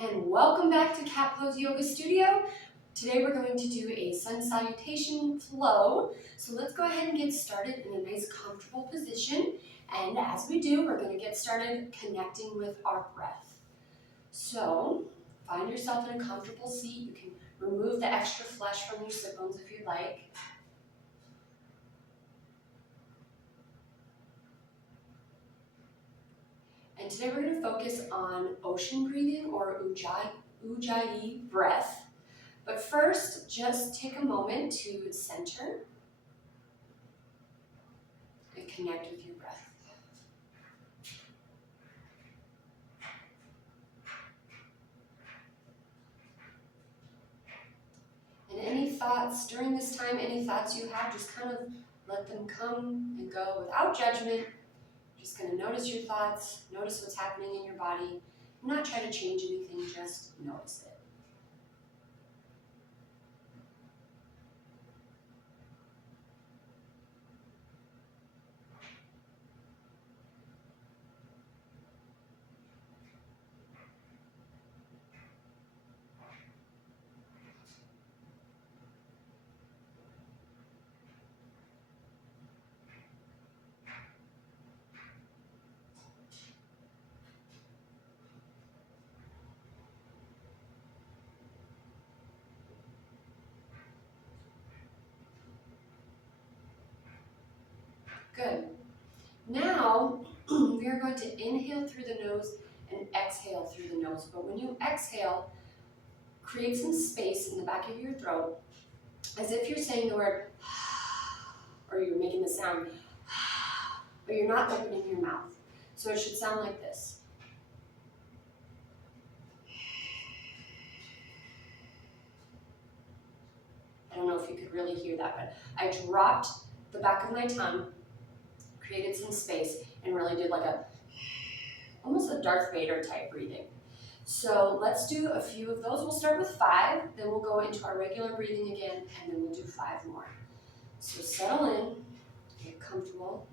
And welcome back to Cat Pose Yoga Studio. Today we're going to do a sun salutation flow. So let's go ahead and get started in a nice comfortable position. And as we do, we're going to get started connecting with our breath. So find yourself in a comfortable seat. You can remove the extra flesh from your sit bones if you'd like. And today we're going to focus on ocean breathing or Ujjayi breath. But first, just take a moment to center and connect with your breath. And any thoughts during this time, any thoughts you have, just kind of let them come and go without judgment. Just going to notice your thoughts, notice what's happening in your body. Not try to change anything, just notice it. Good. Now, we are going to inhale through the nose and exhale through the nose. But when you exhale, create some space in the back of your throat as if you're saying the word or you're making the sound, but you're not opening your mouth. So it should sound like this. I don't know if you could really hear that, but I dropped the back of my tongue, created some space, and really did like almost a Darth Vader type breathing. So let's do a few of those. We'll start with 5, then we'll go into our regular breathing again, and then we'll do 5 more. So settle in, get comfortable.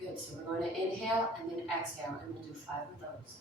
Good, so we're going to inhale and then exhale, and we'll do 5 of those.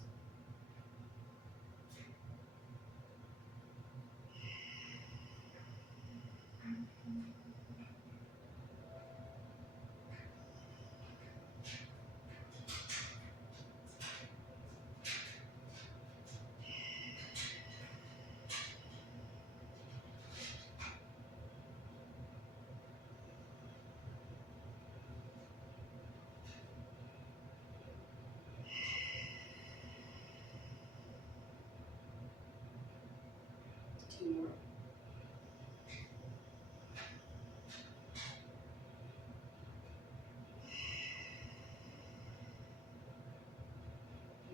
More.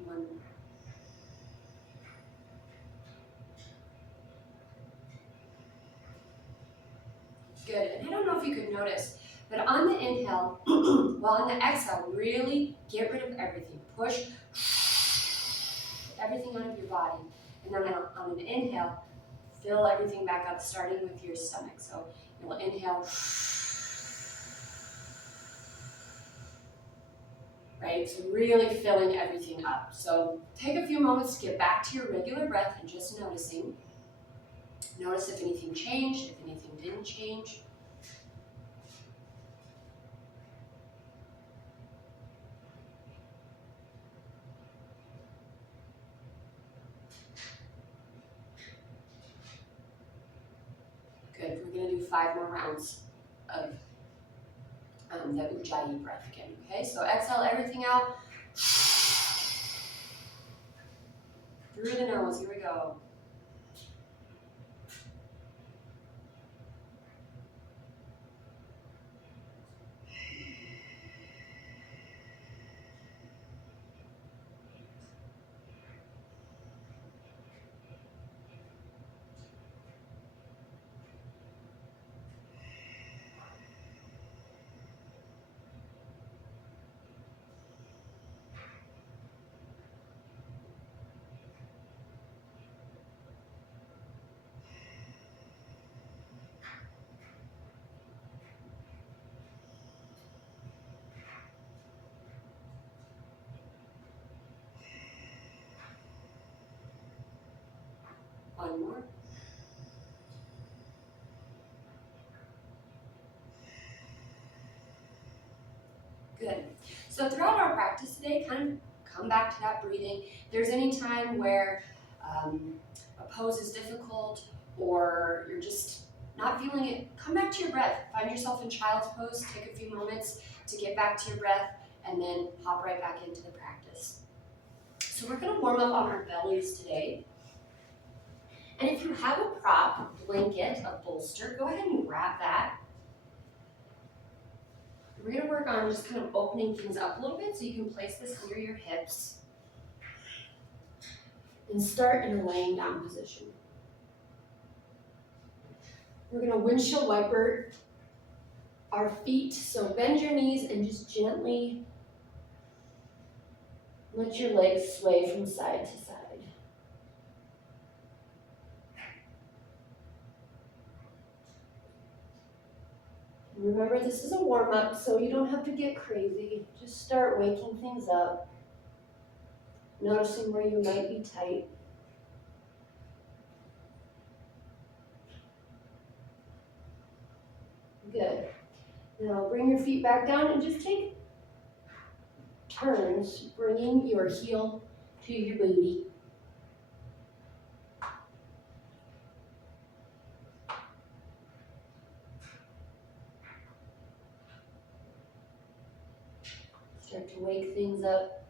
One more. Good, and I don't know if you could notice, but on the inhale, well, on the exhale, really get rid of everything. Push everything out of your body. And then on an inhale, fill everything back up, starting with your stomach. So you'll inhale, right? So really filling everything up. So take a few moments to get back to your regular breath and just noticing. Notice if anything changed, if anything didn't change. Good, we're gonna do 5 more rounds of the Ujjayi breath again, okay? So exhale everything out. Through the nose, here we go. One more. Good. So throughout our practice today, kind of come back to that breathing. If there's any time where a pose is difficult or you're just not feeling it, come back to your breath. Find yourself in child's pose, take a few moments to get back to your breath, and then hop right back into the practice. So we're gonna warm up on our bellies today. And if you have a prop, a blanket, a bolster, go ahead and grab that. We're gonna work on just kind of opening things up a little bit so you can place this near your hips. And start in a laying down position. We're gonna windshield wiper our feet, so bend your knees and just gently let your legs sway from side to side. Remember, this is a warm-up, so you don't have to get crazy. Just start waking things up, noticing where you might be tight. Good. Now bring your feet back down and just take turns, bringing your heel to your booty. Start to wake things up.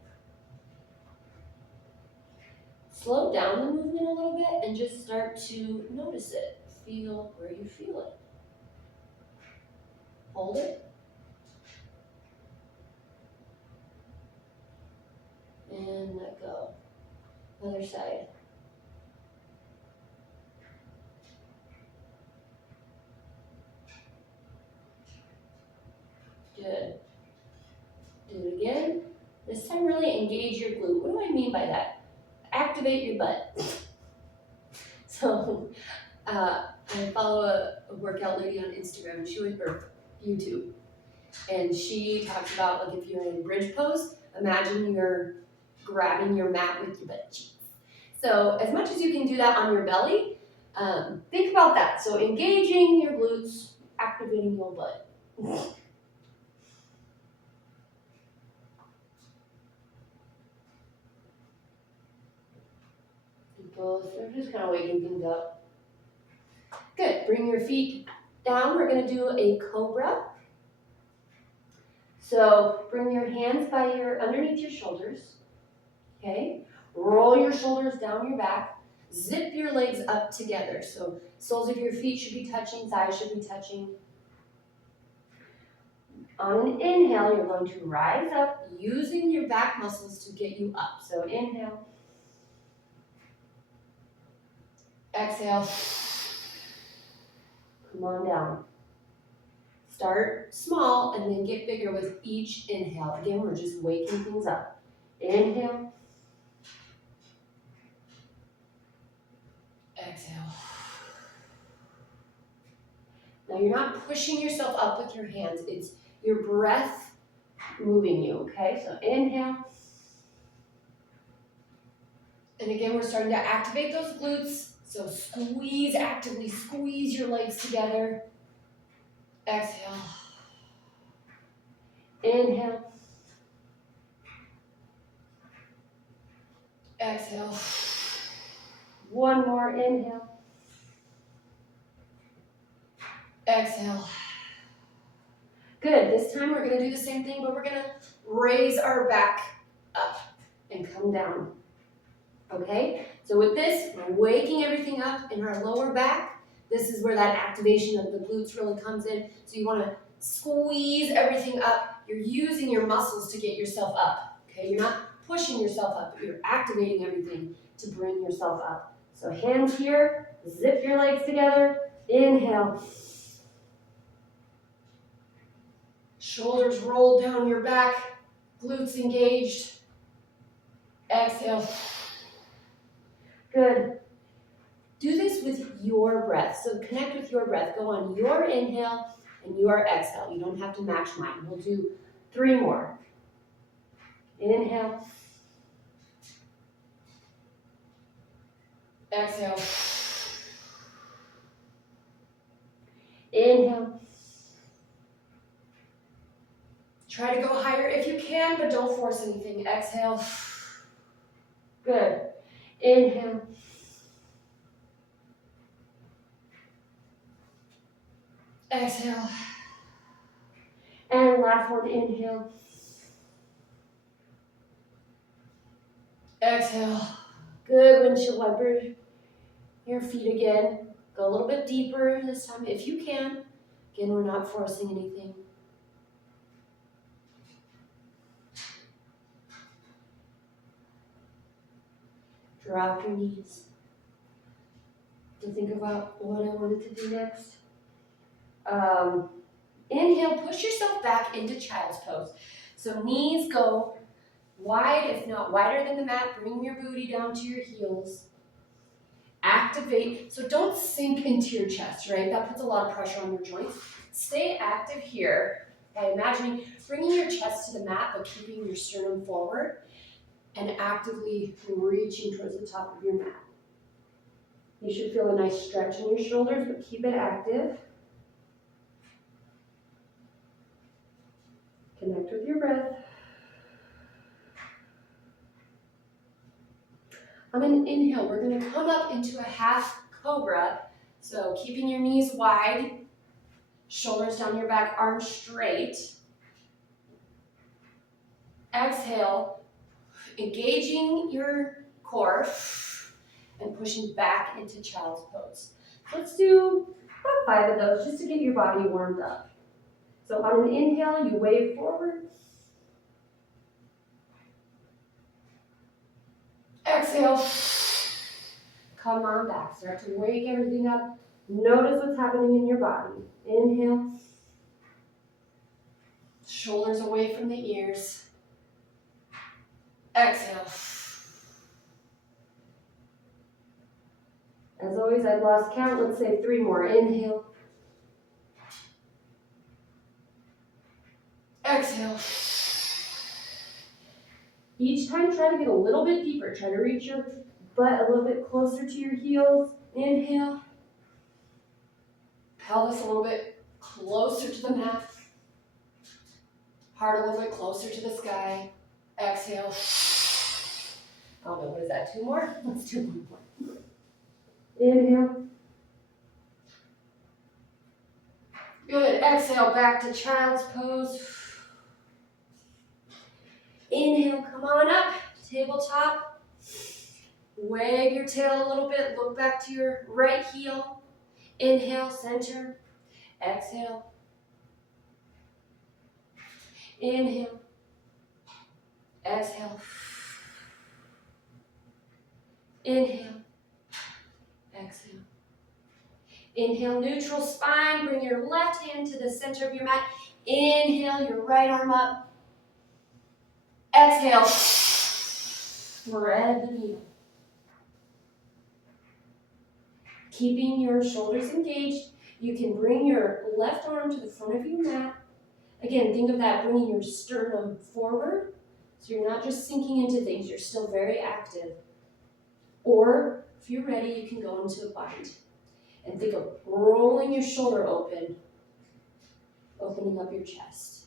Slow down the movement a little bit and just start to notice it. Feel where you feel it. Hold it. And let go. Other side. Good. Do it again. This time really engage your glute. What do I mean by that? Activate your butt. So I follow a workout lady on Instagram, or YouTube, and she talks about, like, if you're in a bridge pose, imagine you're grabbing your mat with your butt cheeks. So as much as you can do that on your belly, think about that. So engaging your glutes, activating your butt. Both, they're just kind of waking things up. Good, bring your feet down. We're gonna do a cobra. So bring your hands underneath your shoulders, okay? Roll your shoulders down your back. Zip your legs up together. So soles of your feet should be touching, thighs should be touching. On an inhale, you're going to rise up using your back muscles to get you up. So inhale. Exhale. Come on down. Start small and then get bigger with each inhale. Again, we're just waking things up. Inhale. Exhale. Now you're not pushing yourself up with your hands. It's your breath moving you, okay? So inhale. And again, we're starting to activate those glutes. So actively squeeze your legs together. Exhale. Inhale. Exhale. One more inhale. Exhale. Good. This time we're going to do the same thing, but we're going to raise our back up and come down. Okay? So with this, we're waking everything up in our lower back. This is where that activation of the glutes really comes in. So you want to squeeze everything up. You're using your muscles to get yourself up. Okay? You're not pushing yourself up, but you're activating everything to bring yourself up. So hands here, zip your legs together. Inhale. Shoulders roll down your back, glutes engaged. Exhale. Good. Do this with your breath. So connect with your breath. Go on your inhale and your exhale. You don't have to match mine. We'll do 3 more. Inhale. Exhale. Inhale. Try to go higher if you can, but don't force anything. Exhale. Good. Inhale. Exhale. And last one, inhale. Exhale. Good. Windshield wiper your feet again. Go a little bit deeper this time if you can. Again, we're not forcing anything. Drop your knees. To think about what I wanted to do next. Inhale, push yourself back into child's pose. So knees go wide, if not wider than the mat. Bring your booty down to your heels. Activate. So don't sink into your chest, right? That puts a lot of pressure on your joints. Stay active here by imagining bringing your chest to the mat, but keeping your sternum forward and actively reaching towards the top of your mat. You should feel a nice stretch in your shoulders, but keep it active. Connect with your breath. On an inhale, we're going to come up into a half cobra. So keeping your knees wide, shoulders down your back, arms straight. Exhale, engaging your core and pushing back into child's pose. Let's do about 5 of those just to get your body warmed up. So on an inhale, you wave forward. Exhale, come on back. Start to wake everything up. Notice what's happening in your body. Inhale. Shoulders away from the ears. Exhale. As always, I've lost count. Let's say 3 more. Inhale. Exhale. Each time, try to get a little bit deeper. Try to reach your butt a little bit closer to your heels. Inhale. Pelvis a little bit closer to the mat. Heart a little bit closer to the sky. Exhale. Oh no, what is that? 2 more? Let's do 1 more. Inhale. Good. Exhale, back to child's pose. Inhale, come on up, tabletop. Wag your tail a little bit, look back to your right heel. Inhale, center. Exhale. Inhale. Exhale. Inhale. Exhale. Inhale, neutral spine. Bring your left hand to the center of your mat. Inhale, your right arm up. Exhale. Thread the needle. Keeping your shoulders engaged, you can bring your left arm to the front of your mat. Again, think of that bringing your sternum forward. So you're not just sinking into things, you're still very active. Or, if you're ready, you can go into a bind. And think of rolling your shoulder open, opening up your chest.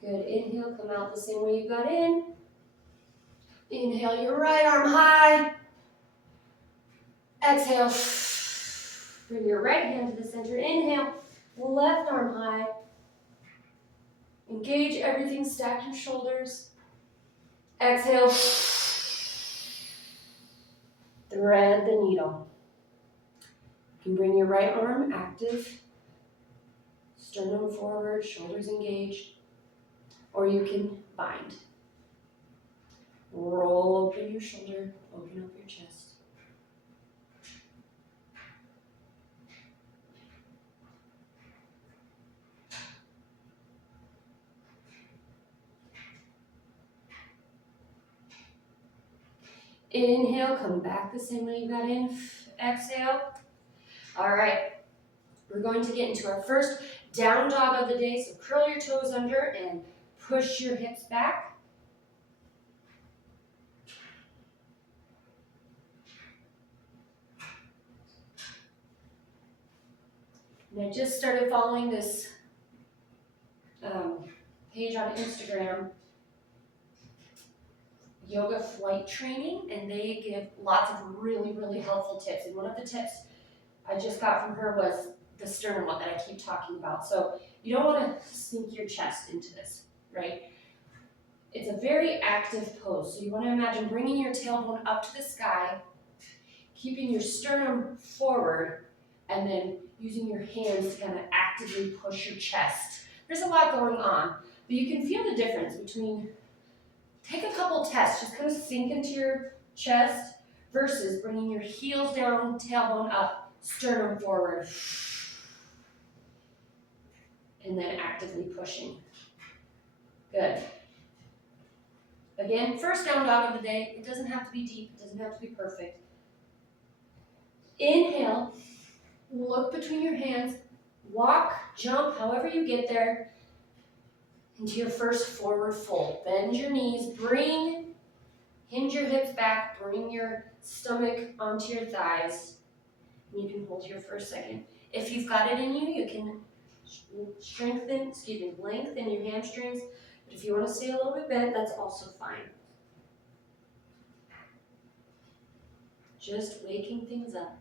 Good. Inhale, come out the same way you got in. Inhale your right arm high. Exhale. Bring your right hand to the center. Inhale, left arm high. Engage everything, stack your shoulders. Exhale. Thread the needle. You can bring your right arm active. Sternum forward, shoulders engaged. Or you can bind. Roll open your shoulder, open up your chest. Inhale, come back the same way you got in. Exhale. All right, we're going to get into our first down dog of the day. So curl your toes under and Push your hips back. And I just started following this page on Instagram, Yoga Flight Training, and they give lots of really, really helpful tips. And one of the tips I just got from her was the sternum one that I keep talking about. So you don't want to sink your chest into this, right? It's a very active pose. So you want to imagine bringing your tailbone up to the sky, keeping your sternum forward, and then using your hands to kind of actively push your chest. There's a lot going on, but you can feel the difference between, take a couple tests, just kind of sink into your chest versus bringing your heels down, tailbone up, sternum forward, and then actively pushing. Good. Again, first down dog of the day. It doesn't have to be deep, it doesn't have to be perfect. Inhale, look between your hands, walk, jump, however you get there, into your first forward fold. Bend your knees, hinge your hips back, bring your stomach onto your thighs. And you can hold here for a second. If you've got it in you, you can lengthen your hamstrings. But if you want to stay a little bit bent, that's also fine. Just waking things up.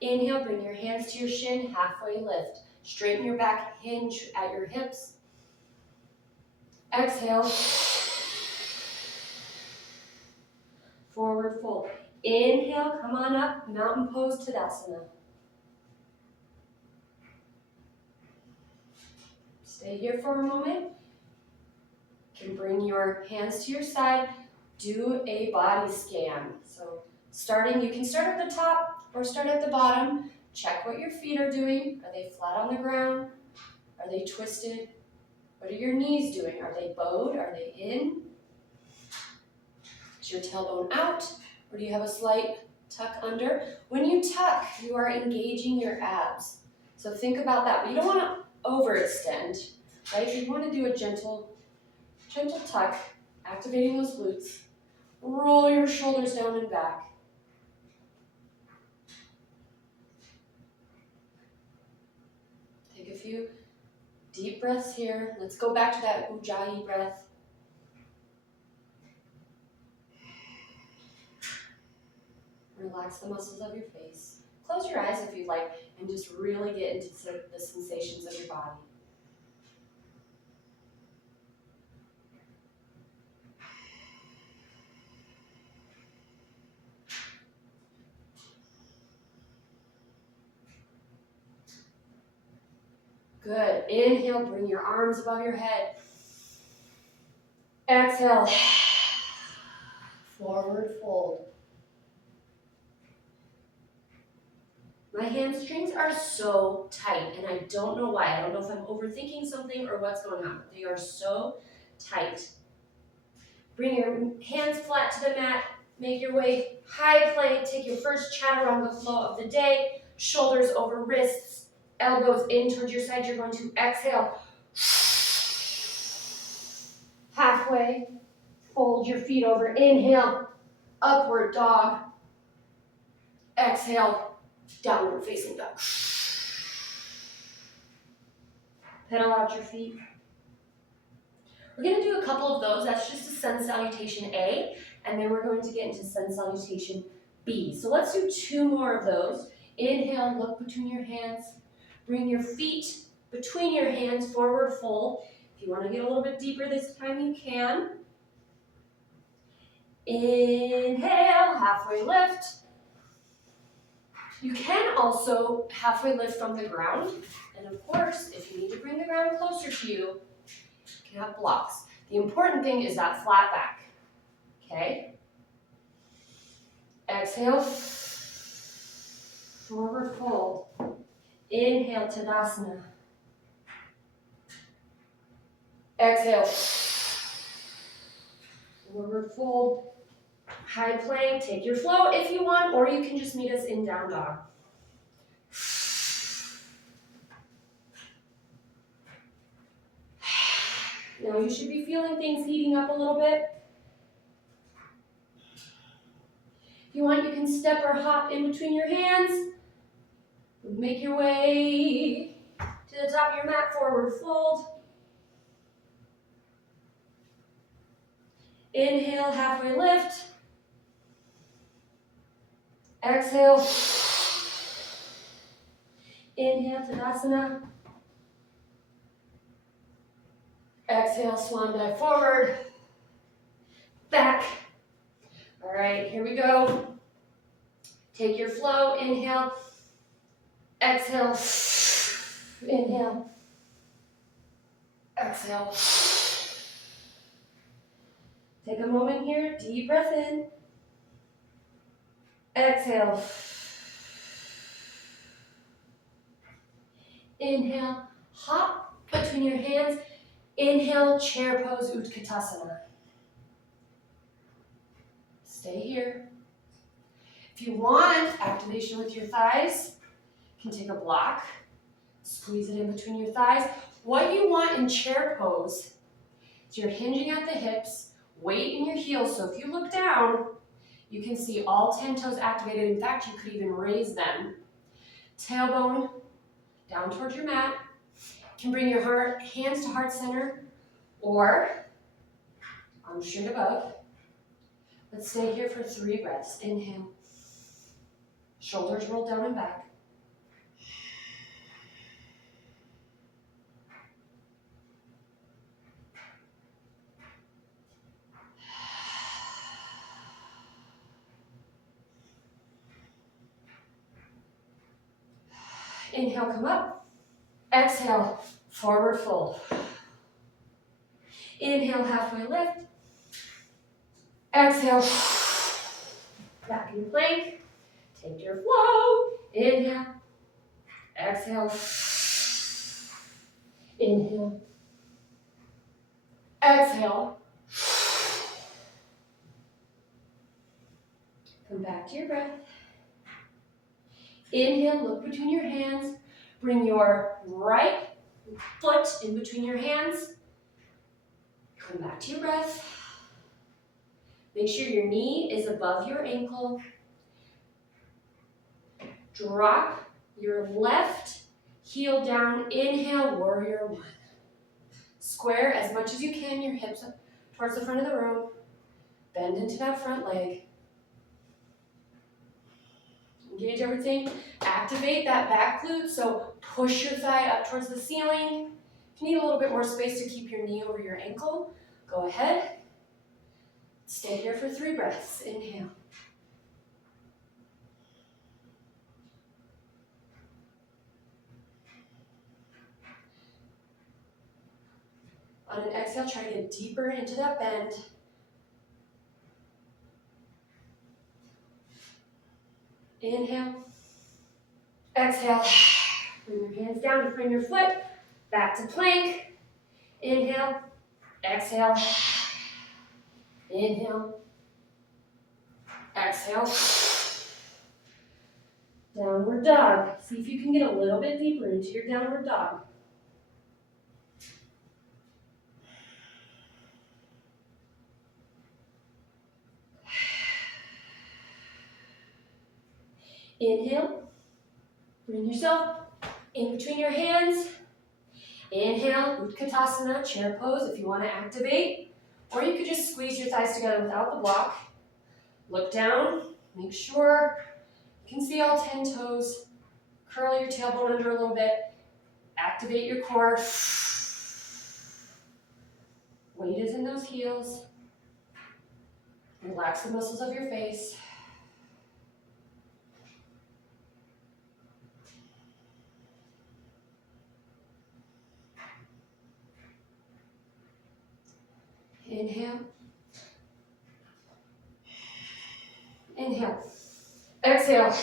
Inhale, bring your hands to your shin, halfway lift. Straighten your back, hinge at your hips. Exhale. Forward fold. Inhale, come on up, mountain pose Tadasana. Stay here for a moment. You can bring your hands to your side. Do a body scan. So you can start at the top or start at the bottom. Check what your feet are doing. Are they flat on the ground? Are they twisted? What are your knees doing? Are they bowed? Are they in? Is your tailbone out? Or do you have a slight tuck under? When you tuck, you are engaging your abs. So think about that. But you don't want to overextend, right? You want to do a gentle tuck, activating those glutes. Roll your shoulders down and back. Take a few deep breaths here. Let's go back to that Ujjayi breath. Relax the muscles of your face. Close your eyes if you'd like, and just really get into the sensations of your body. Good. Inhale, bring your arms above your head. Exhale. Forward fold. My hamstrings are so tight, and I don't know why. I don't know if I'm overthinking something or what's going on, but they are so tight. Bring your hands flat to the mat. Make your way high plank. Take your first chaturanga flow of the day. Shoulders over wrists. Elbows in towards your side. You're going to exhale. Halfway. Fold your feet over. Inhale. Upward dog. Exhale. Downward facing dog. Pedal out your feet. We're going to do a couple of those. That's just a sun salutation A, and then we're going to get into sun salutation B. So let's do 2 more of those. Inhale, look between your hands. Bring your feet between your hands, forward fold. If you want to get a little bit deeper this time, you can. Inhale, halfway lift. You can also halfway lift from the ground. And of course, if you need to bring the ground closer to you, you can have blocks. The important thing is that flat back. Okay? Exhale. Forward fold. Inhale, Tadasana. Exhale. Forward fold. High plank, take your flow if you want, or you can just meet us in down dog. Now you should be feeling things heating up a little bit. If you want, you can step or hop in between your hands. Make your way to the top of your mat, forward fold. Inhale, halfway lift. Exhale. Inhale, Tadasana. Exhale, swan dive forward. Back. All right, here we go. Take your flow. Inhale. Exhale. Inhale. Exhale. Take a moment here. Deep breath in. Exhale. Inhale. Hop between your hands. Inhale, chair pose, Utkatasana. Stay here. If you want activation with your thighs, you can take a block, squeeze it in between your thighs. What you want in chair pose is you're hinging at the hips, weight in your heels, so if you look down, you can see all 10 toes activated. In fact, you could even raise them. Tailbone down towards your mat. You can bring your hands to heart center or arms straight above. Let's stay here for 3 breaths. Inhale. Shoulders roll down and back. Inhale, come up. Exhale, forward fold. Inhale, halfway lift. Exhale, back in plank. Take your flow. Inhale. Exhale. Inhale. Exhale. Come back to your breath. Inhale, look between your hands. Bring your right foot in between your hands. Come back to your breath. Make sure your knee is above your ankle. Drop your left heel down. Inhale, warrior one. Square as much as you can your hips up towards the front of the room. Bend into that front leg. Engage everything. Activate that back glute, so push your thigh up towards the ceiling. If you need a little bit more space to keep your knee over your ankle, go ahead. Stay here for 3 breaths. Inhale. On an exhale, try to get deeper into that bend. Inhale. Exhale. Bring your hands down to frame your foot. Back to plank. Inhale. Exhale. Inhale. Exhale. Downward dog. See if you can get a little bit deeper into your downward dog. Inhale. Bring yourself in between your hands. Inhale, Utkatasana, chair pose if you want to activate. Or you could just squeeze your thighs together without the block. Look down. Make sure you can see all 10 toes. Curl your tailbone under a little bit. Activate your core. Weight is in those heels. Relax the muscles of your face. Inhale. Inhale. Exhale.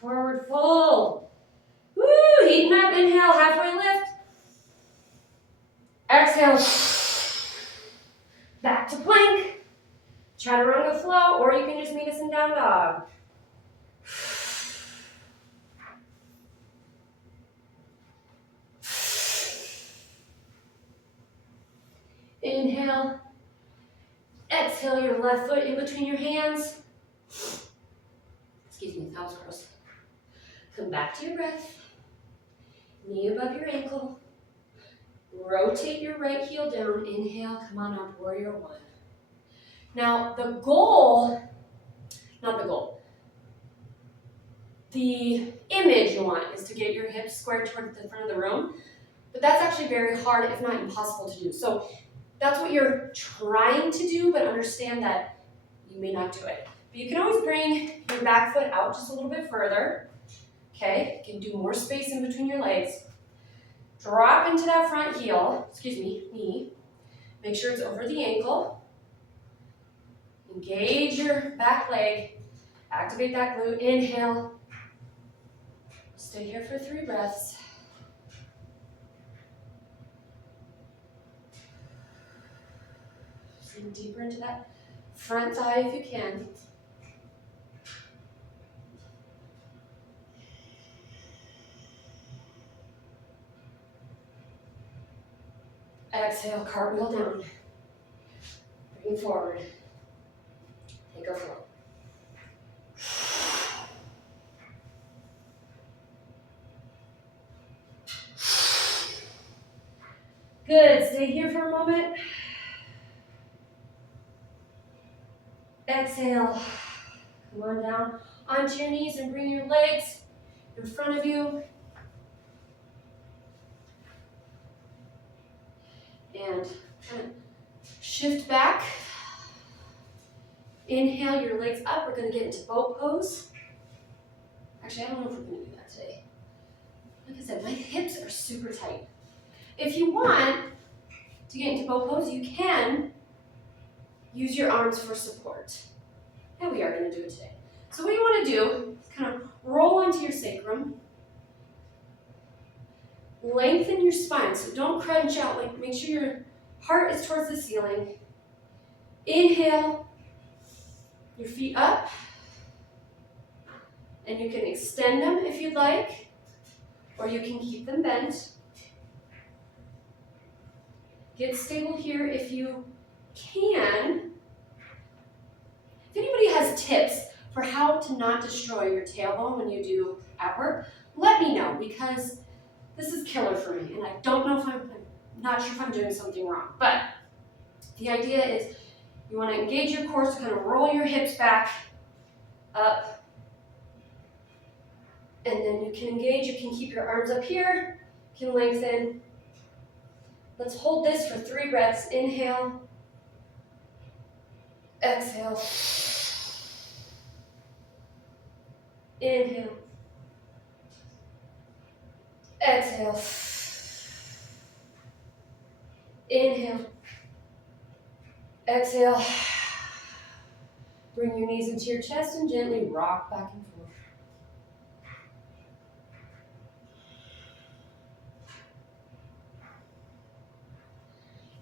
Forward fold. Woo! Heating up. Inhale. Halfway lift. Exhale. Back to plank. Chaturanga flow, or you can just meet us in down dog. Inhale. Exhale your left foot in between your hands. Excuse me, that was gross. Come back to your breath. Knee above your ankle. Rotate your right heel down. Inhale, come on up, warrior one. Now the image you want is to get your hips squared toward the front of the room, but that's actually very hard, if not impossible to do. So that's what you're trying to do, but understand that you may not do it. But you can always bring your back foot out just a little bit further. Okay, you can do more space in between your legs. Drop into that front knee. Make sure it's over the ankle. Engage your back leg. Activate that glute. Inhale. Stay here for 3 breaths. Sink deeper into that front thigh if you can. Exhale, cartwheel down. Bring forward. Take a flow. Good, stay here for a moment. Exhale, come on down onto your knees and bring your legs in front of you. And kind of shift back. Inhale your legs up. We're going to get into boat pose. Actually, I don't know if we're going to do that today. Like I said, my hips are super tight. If you want to get into boat pose, you can use your arms for support. And we are going to do it today. So what you want to do is kind of roll onto your sacrum. Lengthen your spine, so don't crunch out. Like, make sure your heart is towards the ceiling. Inhale, your feet up. And you can extend them if you'd like, or you can keep them bent. Get stable here if you can. If anybody has tips for how to not destroy your tailbone when you do ab work, let me know, because this is killer for me, and I don't know if I'm not sure if I'm doing something wrong. But the idea is you want to engage your core, so kind of roll your hips back, up, and then you can engage. You can keep your arms up here, you can lengthen. Let's hold this for 3 breaths. Inhale, exhale, inhale, exhale, inhale, exhale. Bring your knees into your chest and gently rock back and forth.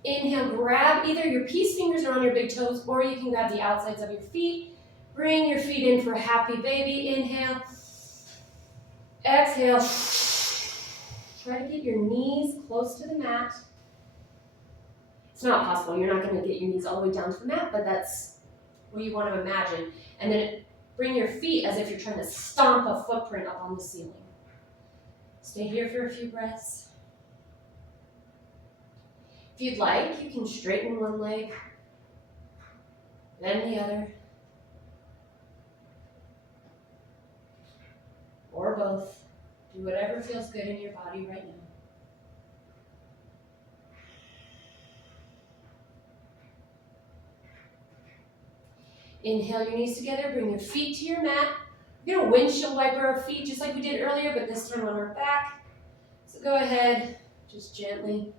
Inhale, grab either your peace fingers are on your big toes, or you can grab the outsides of your feet. Bring your feet in for a happy baby. Inhale, exhale. Try to get your knees close to the mat. It's not possible. You're not going to get your knees all the way down to the mat, but that's what you want to imagine. And then bring your feet as if you're trying to stomp a footprint up on the ceiling. Stay here for a few breaths. If you'd like, you can straighten one leg, then the other, or both. Do whatever feels good in your body right now. Inhale your knees together, bring your feet to your mat. We're going to windshield wiper our feet just like we did earlier, but this time on our back. So go ahead, just gently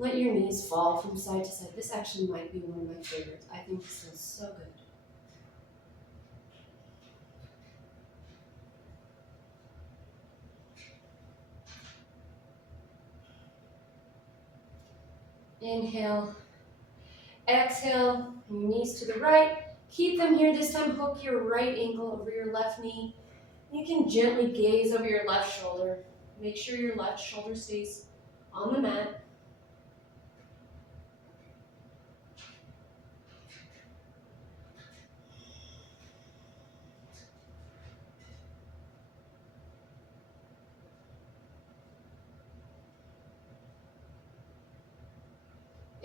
let your knees fall from side to side. This actually might be one of my favorites. I think this feels so good. Inhale, exhale, your knees to the right. Keep them here. This time hook your right ankle over your left knee. You can gently gaze over your left shoulder. Make sure your left shoulder stays on the mat.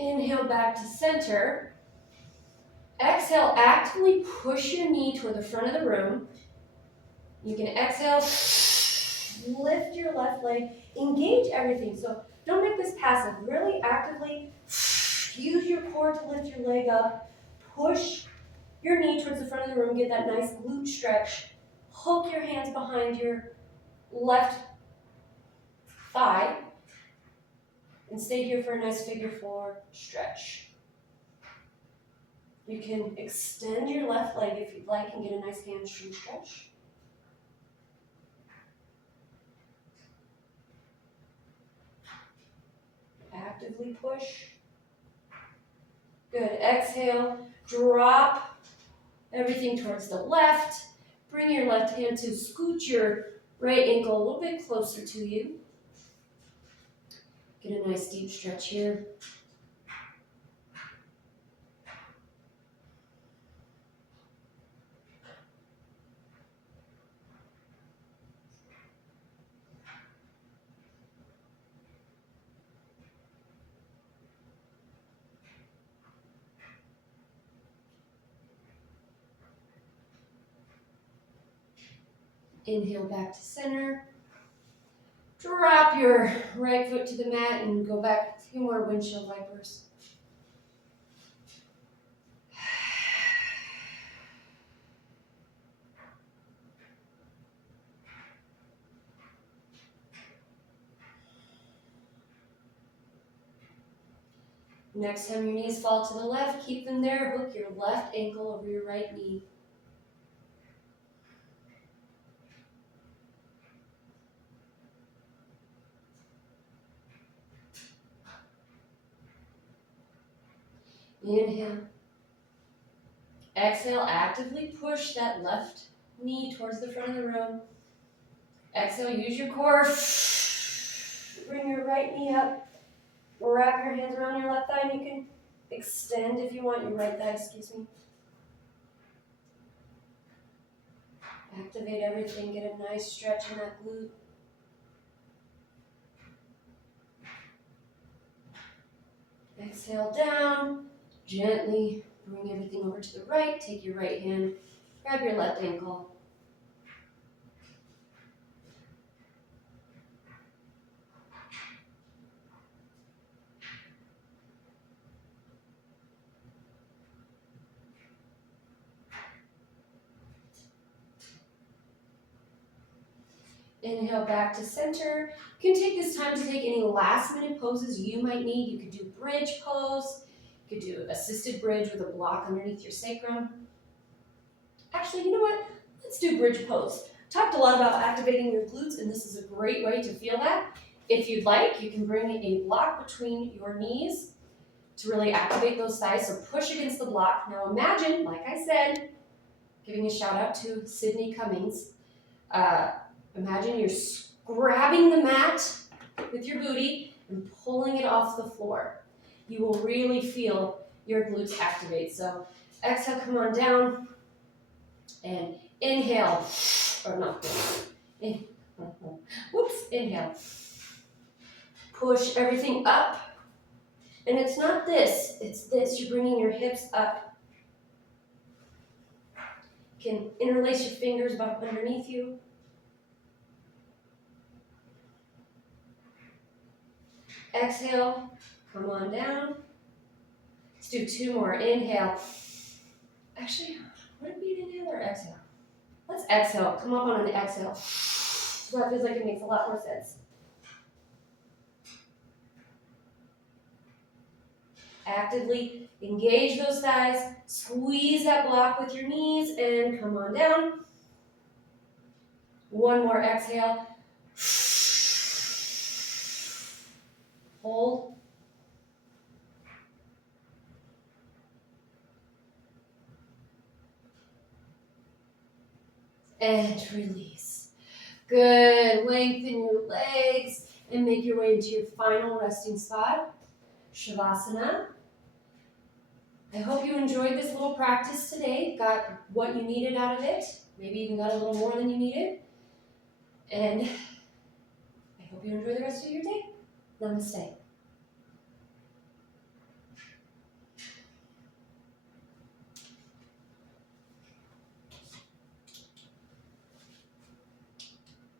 Inhale back to center. Exhale, actively push your knee toward the front of the room. You can exhale, lift your left leg, engage everything. So don't make this passive. Really actively use your core to lift your leg up. Push your knee towards the front of the room. Get that nice glute stretch. Hook your hands behind your left thigh. And stay here for a nice figure four stretch. You can extend your left leg if you'd like and get a nice hamstring stretch. Actively push. Good. Exhale. Drop everything towards the left. Bring your left hand to scoot your right ankle a little bit closer to you. Get a nice deep stretch here. Inhale back to center. Drop your right foot to the mat and go back 2 more windshield wipers. Next time your knees fall to the left, keep them there. Hook your left ankle over your right knee. Inhale. Exhale, actively push that left knee towards the front of the room. Exhale, use your core. Bring your right knee up. Wrap your hands around your left thigh, and you can extend if you want your right thigh, excuse me. Activate everything, get a nice stretch in that glute. Exhale down, gently bring everything over to the right. Take your right hand, grab your left ankle. Inhale back to center. You can take this time to take any last minute poses you might need. You could do bridge pose. You could do assisted bridge with a block underneath your sacrum. Actually, you know what? Let's do bridge pose. Talked a lot about activating your glutes, and this is a great way to feel that. If you'd like, you can bring a block between your knees to really activate those thighs. So push against the block. Now imagine, like I said, giving a shout out to Sydney Cummings. Imagine you're grabbing the mat with your booty and pulling it off the floor. You will really feel your glutes activate. So exhale, come on down, and inhale, or not, inhale. Push everything up, and it's not this, it's this. You're bringing your hips up. You can interlace your fingers up underneath you. Exhale, come on down. Let's do 2 more. Inhale. Actually, would it be an inhale or exhale? Let's exhale. Come up on an exhale. So that feels like it makes a lot more sense. Actively engage those thighs. Squeeze that block with your knees and come on down. 1 more exhale. Hold. And release. Good. Lengthen your legs and make your way into your final resting spot, Shavasana. I hope you enjoyed this little practice today, got what you needed out of it, maybe even got a little more than you needed. And I hope you enjoy the rest of your day. Namaste.